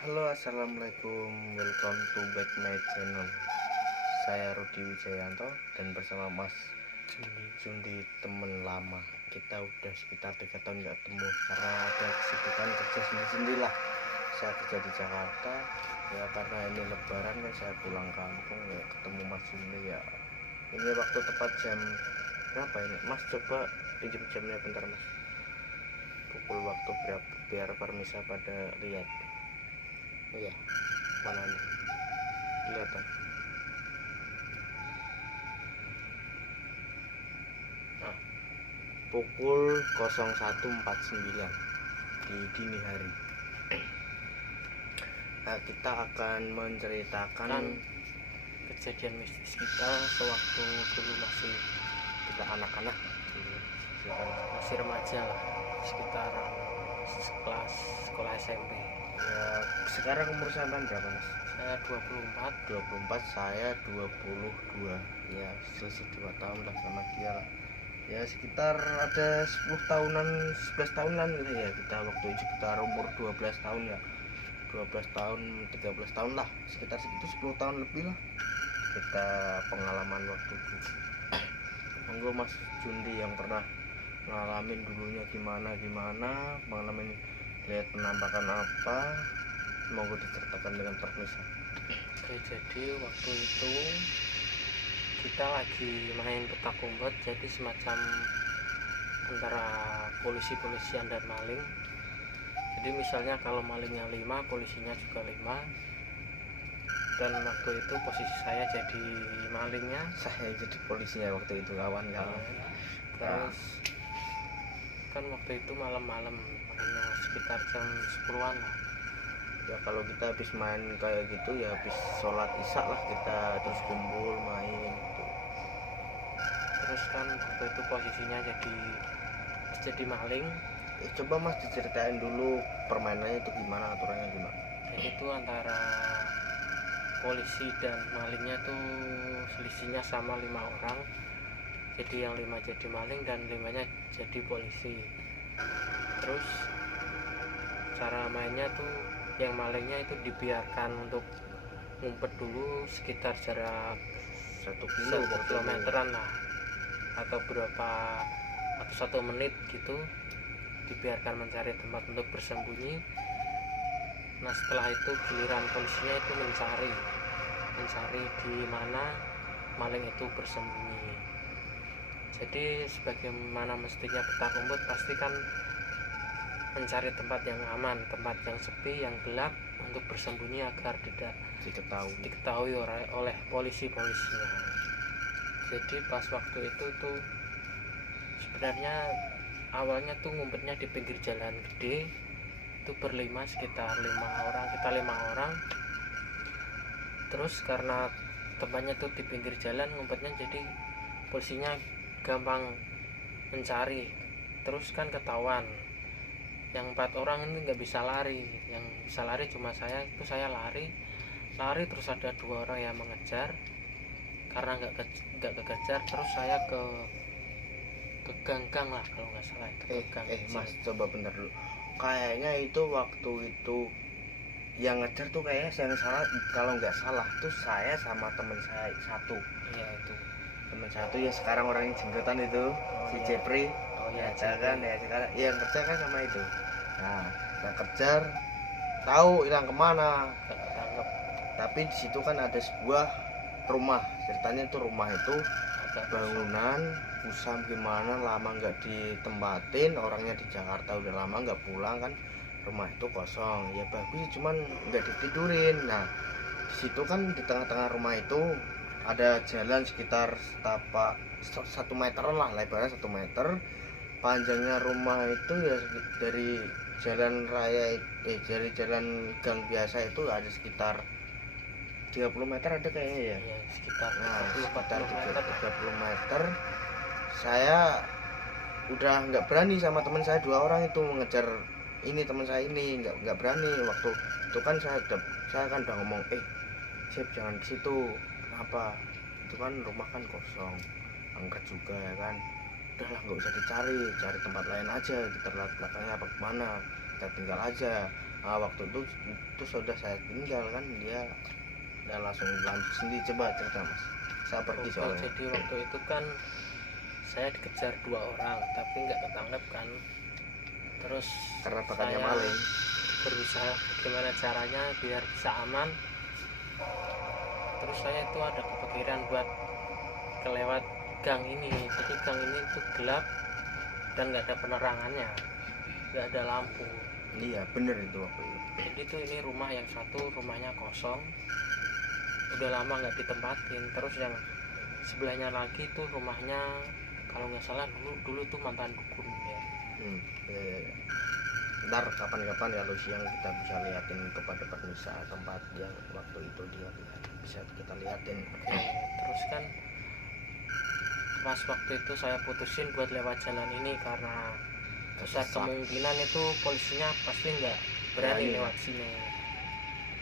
Halo, assalamualaikum. Welcome to back my channel. Saya Rudi Wijayanto dan bersama Mas Jundi, temen lama. Kita udah sekitar 3 tahun nggak ketemu karena ada kesibukan kerja sendiri lah. Saya kerja di Jakarta ya, karena ini Lebaran kan saya pulang kampung ya, ketemu Mas Jundi ya. Ini waktu tepat jam berapa ini? Mas coba pinjam jamnya bentar Mas. Pukul waktu berapa biar permisa pada lihat. Iya, mana nih? Kelihatan. Nah, pukul 01.49 di dini hari. Nah, kita akan menceritakan kejadian mistis kita sewaktu dulu masih kita anak-anak, masih remaja lah, sekitar kelas sekolah SMP. ya. Sekarang umur sampean berapa Mas? Saya 24. 24, saya 22. Ya selisih 2 tahun lah sama dia lah. Ya sekitar ada 10 tahunan, 11 tahunan lah ya, kita waktu itu sekitar umur 12 tahun ya, 12 tahun 13 tahun lah, sekitar segitu, 10 tahun lebih lah kita pengalaman waktu itu. Monggo Mas Jundi yang pernah ngalamin dulunya gimana pengalaman, lihat penampakan apa, monggo diceritakan dengan permisa. Oke, jadi waktu itu kita lagi main petak umpet, jadi semacam antara polisi-polisian dan maling. Jadi misalnya kalau malingnya 5, polisinya juga 5. Dan waktu itu posisi saya jadi malingnya, Saya jadi polisinya waktu itu, kawan-kawan. terus kan waktu itu malam-malam, makanya sekitar jam 10-an lah. Ya kalau kita habis main kayak gitu ya, habis sholat isya lah kita terus kumpul main gitu. Terus kan waktu itu posisinya jadi maling. Coba Mas diceritain dulu permainannya itu gimana, aturannya gimana. Jadi itu antara polisi dan malingnya tuh selisihnya sama 5 orang. Jadi yang 5 jadi maling dan 5-nya jadi polisi. Terus cara mainnya tuh yang malingnya itu dibiarkan untuk ngumpet dulu sekitar jarak 1 kilometeran lah, atau berapa, atau 1 menit gitu, dibiarkan mencari tempat untuk bersembunyi. Nah setelah itu giliran polisinya itu mencari di mana maling itu bersembunyi. Jadi sebagaimana mestinya petak umpet pasti kan mencari tempat yang aman, tempat yang sepi, yang gelap untuk bersembunyi agar tidak diketahui oleh polisinya. Jadi pas waktu itu tuh sebenarnya awalnya tuh ngumpetnya di pinggir jalan gede, itu berlima, sekitar 5 orang, kita 5 orang. Terus karena tempatnya tuh di pinggir jalan ngumpetnya, jadi polisinya gampang mencari. Terus kan ketahuan yang 4 orang ini nggak bisa lari, yang bisa lari cuma saya. Itu saya lari terus ada 2 orang yang mengejar. Karena nggak kekejar, terus saya ke ganggang lah kalau nggak salah itu. Mas coba bentar dulu, kayaknya itu waktu itu yang ngejar tuh kayaknya saya salah, kalau nggak salah tuh saya sama temen saya satu. Iya, itu Temen satu ya, sekarang orang yang jenggotan itu, si iya. Jepri. Ya, Kan ya, sekarang yang kerja kan sama itu. Nah, kita kejar, tahu hilang kemana, ketangkep. tapi di situ kan ada sebuah rumah. Ceritanya itu rumah itu bangunan usam gimana, lama nggak ditempatin, orangnya di Jakarta udah lama nggak pulang kan, rumah itu kosong. Ya bagus, cuman nggak ditidurin. Nah di situ kan di tengah-tengah rumah itu ada jalan sekitar 1 meter lah, lebarnya 1 meter, panjangnya rumah itu ya dari jalan raya, dari jalan gang biasa itu ada sekitar 30 meter ada kayaknya ya. Ya, sekitar Sekitar 30 30 meter. Saya udah nggak berani sama teman saya 2 orang itu mengejar ini, teman saya ini nggak berani. Waktu itu kan saya kan udah ngomong, Sip jangan ke situ. Kenapa? Itu kan rumah kan kosong, angker juga ya kan. Udahlah nggak usah dicari, cari tempat lain aja, kita lihat belakangnya apa gimana, kita tinggal aja. Waktu itu sudah saya tinggal kan, dia udah langsung lanjut sendiri. Coba cerita mas, saya pergi Oke, soalnya. jadi waktu itu kan saya dikejar 2 orang tapi nggak ketangkep kan. Terus Karena bakatnya saya maling. berusaha gimana caranya biar bisa aman. Terus saya itu ada kepikiran buat kelewat gang ini. Jadi gang ini tuh gelap dan nggak ada penerangannya, nggak ada lampu. Iya bener itu waktu itu. Jadi tuh ini rumah yang satu rumahnya kosong, udah lama nggak ditempatin. Terus yang sebelahnya lagi tuh rumahnya kalau nggak salah dulu tuh mantan dukun ya. Iya. Ntar kapan-kapan ya lu siang kita bisa liatin kepada Nisa tempat yang waktu itu dia lihat, bisa kita liatin. Oke, terus kan pas waktu itu saya putusin buat lewat jalan ini karena besar kemungkinan itu polisinya pasti nggak berani lewat sini.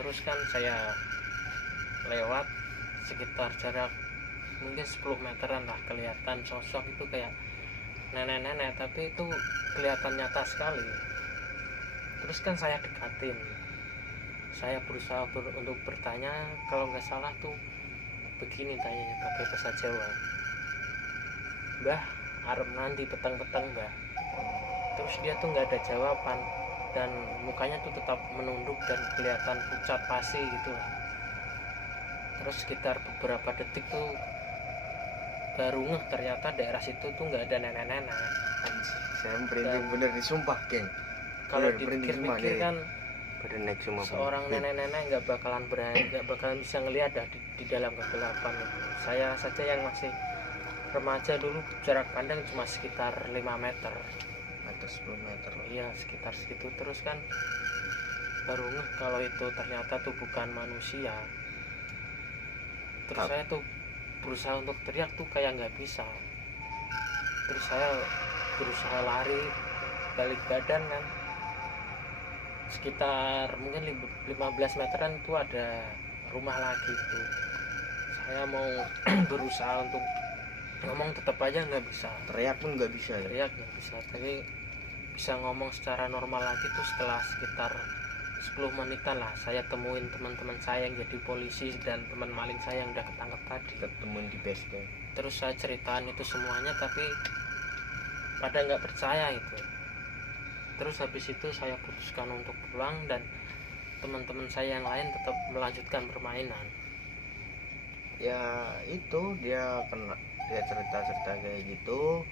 Terus kan saya lewat sekitar jarak mungkin 10 meteran lah, kelihatan sosok itu kayak nenek-nenek, tapi itu kelihatan nyata sekali. Terus kan saya dekatin, saya berusaha untuk bertanya, kalau nggak salah tuh begini tanyanya pakai bahasa Jawa, "Mbah, arep nanti peteng-peteng mbah?" Terus dia tuh nggak ada jawaban dan mukanya tuh tetap menunduk dan kelihatan pucat pasi gitu lah. Terus sekitar beberapa detik tuh baru ngeh ternyata daerah situ tuh nggak ada nenek-nenek. Saya merinding bener nih, sumpah geng. Kalau dipikir-pikir kan seorang nenek-nenek nggak bakalan berani, nggak bakalan bisa ngelihat dah di dalam kegelapan itu. Saya saja yang masih remaja dulu jarak pandang cuma sekitar 5 meter. 10 meter. Iya sekitar segitu. Terus kan baru ngeh kalau itu ternyata tuh bukan manusia. Terus saya tuh berusaha untuk teriak tuh kayak nggak bisa. Terus saya berusaha lari balik badan kan, sekitar mungkin 15 meteran itu ada rumah lagi itu. Saya mau berusaha untuk ngomong tetap aja nggak bisa, teriak pun nggak bisa ya? Teriak nggak bisa, tapi bisa ngomong secara normal lagi tuh setelah sekitar 10 menitan lah. Saya temuin teman-teman saya yang jadi polisi dan teman maling saya yang udah ketangkep tadi, ketemuin di base camp. Terus saya ceritain itu semuanya tapi pada nggak percaya itu. Terus habis itu saya putuskan untuk pulang dan teman-teman saya yang lain tetap melanjutkan permainan. Ya itu dia cerita kayak gitu.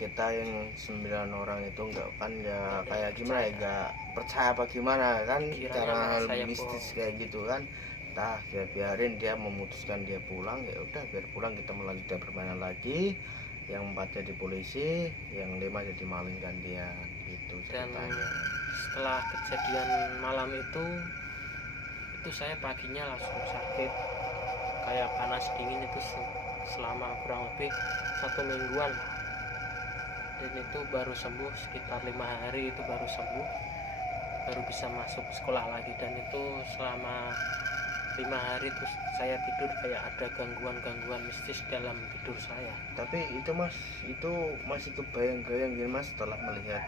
Kita yang 9 orang itu nggak kan ya kayak gimana ya, nggak percaya apa gimana kan, cara hal mistis kayak gitu kan. Ya biarin dia memutuskan dia pulang, ya udah biar pulang, kita melanjutkan permainan lagi. Yang 4 jadi polisi, yang 5 jadi maling dan dia gitu ceritanya. Dan setelah kejadian malam itu saya paginya langsung sakit kayak panas dingin itu selama kurang lebih 1 mingguan, dan itu baru sembuh sekitar 5 hari, itu baru sembuh, baru bisa masuk sekolah lagi. Dan itu selama 5 hari terus saya tidur kayak ada gangguan mistis dalam tidur saya. Tapi itu mas, itu masih kebayang-bayang gini mas setelah melihat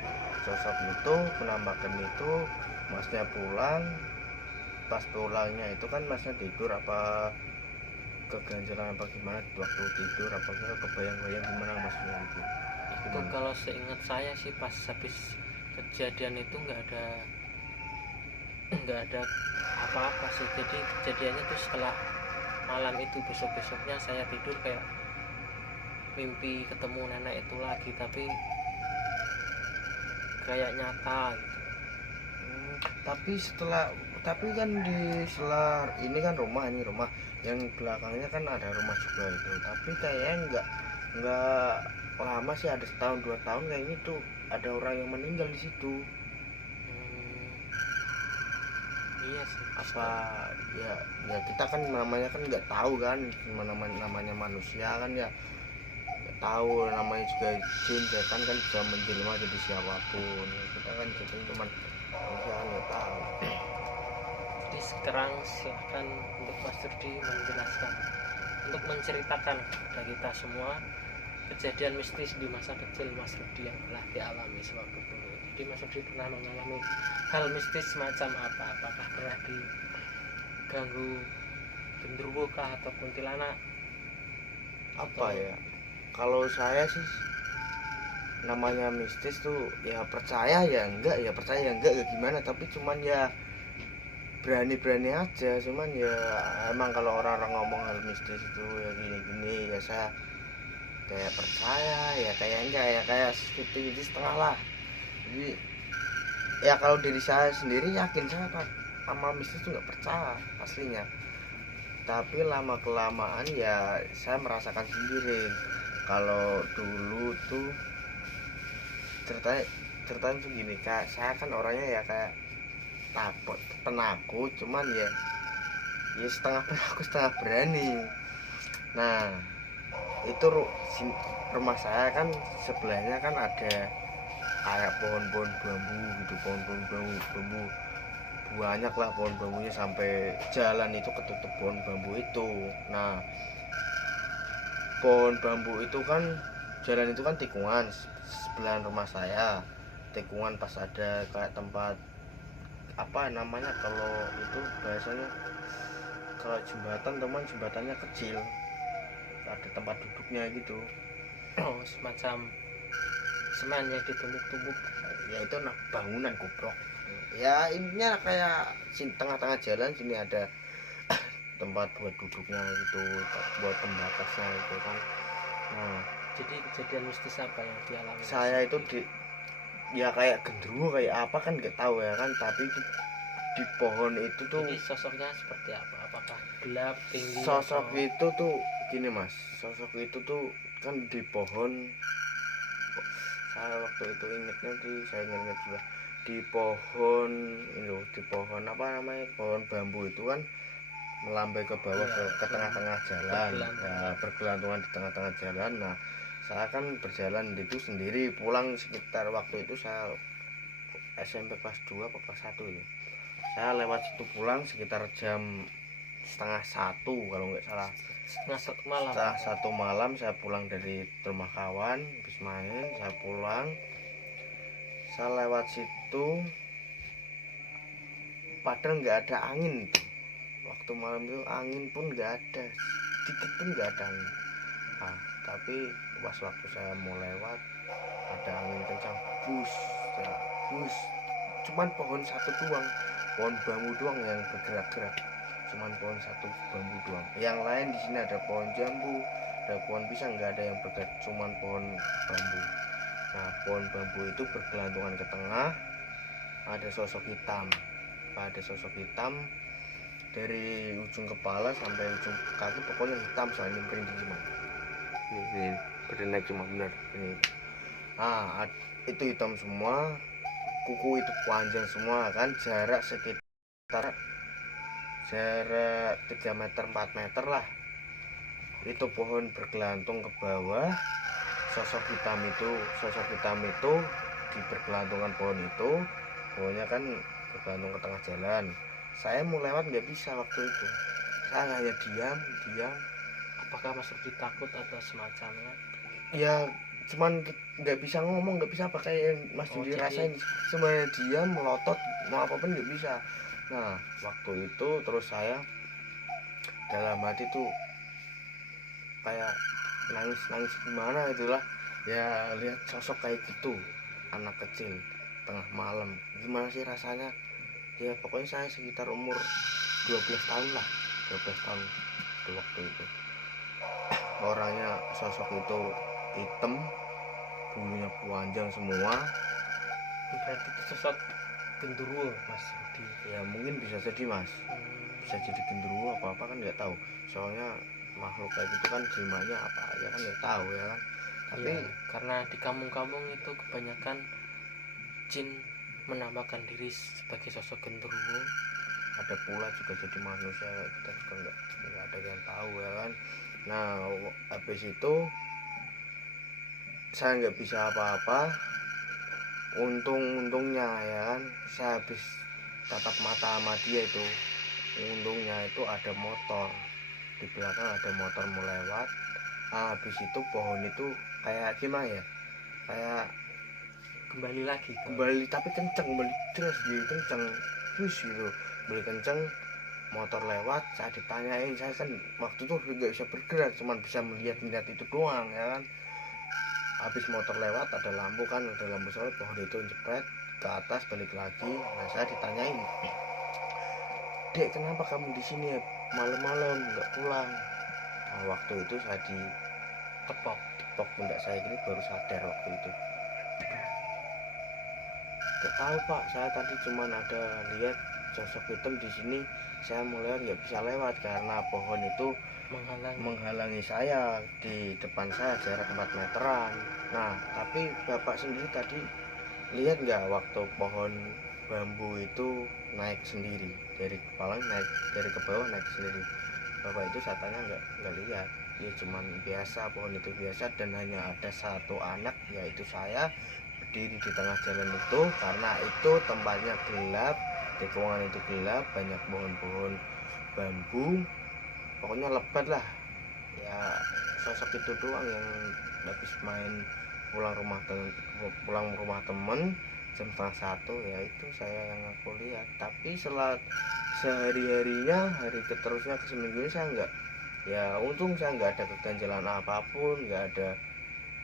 sosok itu, penampakan itu, masnya pulang. Pas pulangnya itu kan masnya tidur, apa keganjalan apa gimana waktu tidur, apa kebayang-bayang gimana masnya itu? Itu kalau seingat saya sih pas habis kejadian itu nggak ada apa-apa sih. Jadi kejadiannya tuh setelah malam itu, besoknya saya tidur kayak mimpi ketemu nenek itu lagi, tapi kayak nyata gitu. Tapi kan di selar ini kan rumah yang belakangnya kan ada rumah juga itu, tapi kayaknya nggak lama sih, ada setahun 2 tahun kayaknya tuh ada orang yang meninggal di situ. Iya sih. Apa ya kita kan namanya kan nggak tahu kan namanya manusia kan, ya nggak tahu, namanya juga jin setan kan bisa menjelma jadi siapapun. Kita kan jadi cuma manusia kan nggak tahu. Jadi sekarang silahkan untuk Mas Rudi menjelaskan, untuk menceritakan kepada kita semua kejadian mistis di masa kecil Mas Rudi yang telah dialami sewaktu dulu. Jadi Rudi, Mas Rudi pernah mengalami hal mistis semacam apa? Apakah pernah diganggu genderuwo kah atau kuntilanak? Apa ya, kalau saya sih namanya mistis tuh ya percaya ya enggak, ya percaya ya enggak, ya gimana, tapi cuman ya berani-berani aja. Cuman ya emang kalau orang-orang ngomong hal mistis itu ya gini-gini, ya saya kayak percaya ya kayak enggak, ya kayak 50 setengah lah. Jadi ya kalau diri saya sendiri yakin saya sama mistis tuh nggak percaya aslinya, tapi lama kelamaan ya saya merasakan sendiri. Kalau dulu tuh ceritanya ceritanya tuh gini, kak, saya kan orangnya ya kayak takut, penakut, cuman ya setengah penakut setengah berani. Nah itu rumah saya kan sebelahnya kan ada kayak pohon-pohon bambu gitu, pohon-pohon bambu banyak lah pohon bambunya, sampai jalan itu ketutup pohon bambu itu. Nah pohon bambu itu kan, jalan itu kan tikungan sebelahan rumah saya, tikungan pas ada kayak tempat apa namanya, kalau itu biasanya kalau jembatan, teman, jembatannya kecil, ada tempat duduknya gitu. Oh, semacam semen yang ditumbuk-tumbuk. Ya itu bangunan goblok. Ya intinya kayak tengah-tengah jalan sini ada tempat buat duduknya gitu, buat pembatasnya itu kan. Nah Jadi kejadian mistis apa yang dialami saya itu ya kayak genderuwo kayak apa kan nggak tahu ya kan, tapi di pohon itu tuh. Jadi sosoknya seperti apa? Apakah gelap, tinggi, Sosok atau itu tuh gini mas, sosok itu tuh kan di pohon. Saya waktu itu ingetnya sih, saya inget juga di pohon itu, di pohon apa namanya, pohon bambu itu kan melambai ke bawah, iya, ke tengah-tengah jalan, ya bergelantungan. bergelantungan di tengah-tengah jalan. Nah saya kan berjalan itu sendiri pulang, sekitar waktu itu saya SMP kelas 2 atau kelas 1 itu. Saya lewat situ pulang sekitar jam setengah satu kalau nggak salah. Setengah satu malam. Setengah satu malam saya pulang dari rumah kawan, habis main saya pulang, saya lewat situ, padahal nggak ada angin tuh. Waktu malam itu angin pun nggak ada, sedikit pun nggak ada angin. Nah, tapi pas waktu saya mau lewat ada angin kencang, bus, ya, bus. Cuman pohon satu doang, pohon bambu doang yang bergerak-gerak. Cuman pohon satu bambu doang. Yang lain di sini ada pohon jambu, ada pohon pisang, nggak ada yang bergerak, cuman pohon bambu. Nah pohon bambu itu bergelantungan ke tengah, ada sosok hitam, dari ujung kepala sampai ujung kaki, pokoknya hitam soalnya merinding cuma ini berdana cuma bener ini. Nah itu hitam semua, kuku itu panjang semua kan, jarak sekitar 3 meter 4 meter lah. Itu pohon bergelantung ke bawah, sosok hitam itu di bergelantungan pohon itu, pohonnya kan bergelantung ke tengah jalan. Saya mau lewat nggak bisa waktu itu, saya hanya diam. Apakah Mas Rudi takut atau semacamnya? Ya cuman nggak bisa ngomong, nggak bisa pakai yang Mas Judi rasain, semuanya diam, melotot, mau apapun nggak bisa. Nah waktu itu terus saya dalam hati tuh kayak nangis gimana itulah ya, lihat sosok kayak gitu, anak kecil tengah malam, gimana sih rasanya. Ya pokoknya saya sekitar umur 12 tahun lah, 12 tahun itu waktu itu. Orangnya, sosok itu hitam, bulunya panjang semua. Berarti itu sosok genderuwo Mas Rudi. Ya mungkin bisa jadi mas, bisa jadi genderuwo apa kan nggak tahu, soalnya makhluk kayak gitu kan jimatnya apa aja kan nggak tahu ya kan. Tapi ya, karena di kampung-kampung itu kebanyakan jin menampakkan diri sebagai sosok genderuwo. ada pula juga jadi manusia, kita juga nggak ada yang tahu ya kan. Nah habis itu saya nggak bisa apa-apa, untungnya ya kan, saya habis tatap mata sama dia itu, untungnya itu ada motor di belakang, ada motor mau lewat. Nah, habis itu pohon itu kayak gimana ya, kayak kembali lagi tuh. Kembali tapi kenceng, kembali terus gitu kenceng terus gitu, kembali kenceng. Motor lewat, saya ditanyain, saya kan waktu itu nggak bisa bergerak, cuman bisa melihat itu doang ya kan. Habis motor lewat ada lampu kan, ada lampu sorot, pohon itu jepret ke atas, balik lagi. Nah saya ditanyain, "Dek, kenapa kamu di sini malam-malam nggak pulang?" Nah waktu itu saya Tepok. tepok pundak saya ini, baru sadar waktu itu. Gak tahu Pak, saya tadi cuman ada lihat sosok hitam di sini, saya mau lewat nggak bisa lewat karena pohon itu menghalangi saya. Di depan saya jarak 4 meteran. Nah tapi Bapak sendiri tadi lihat nggak waktu pohon bambu itu naik sendiri dari kepala, naik dari ke bawah, naik sendiri? Bapak itu saya tanya nggak lihat, ya cuman biasa, pohon itu biasa, dan hanya ada satu anak yaitu saya berdiri di tengah jalan itu karena itu tempatnya gelap, tikungan itu gelap, banyak pohon-pohon bambu, pokoknya lebat lah ya. Sosok itu doang yang habis main pulang rumah temen jam 12:30, ya itu saya yang aku lihat. Tapi setelah sehari-harinya, hari keterusnya, ke seminggu saya enggak, ya untung saya nggak ada keganjalan apapun, nggak ada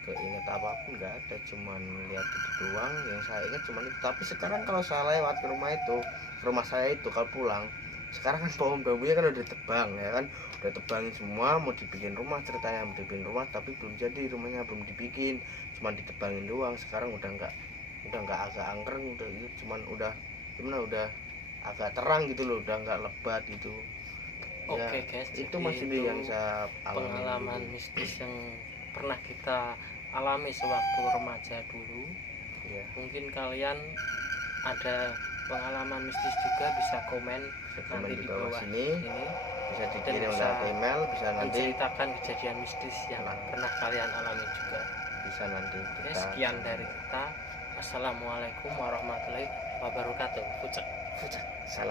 keinget apapun, nggak ada, cuman lihat itu doang yang saya ingat cuman itu. Tapi sekarang kalau saya lewat ke rumah itu, ke rumah saya itu, kalau pulang sekarang kan pohon bambunya kan udah tebang ya kan, udah tebangin semua, mau dibikin rumah, ceritanya mau dibikin rumah tapi belum jadi, rumahnya belum dibikin, cuman ditebangin doang. Sekarang udah nggak agak angkreng, udah itu cuman udah gimana, udah agak terang gitu loh, udah nggak lebat gitu ya. Oke guys, itu jadi masih itu yang saya alami pengalaman dulu. mistis yang pernah kita alami sewaktu remaja dulu. Ya, Mungkin kalian ada pengalaman mistis juga, bisa komen nanti di bawah sini, ini, bisa dan dikirim bisa lewat email, bisa nanti menceritakan kejadian mistis yang pernah kalian alami juga. bisa nanti Oke, kita sekian dari kita. Assalamualaikum warahmatullahi wabarakatuh. Pucek. salam.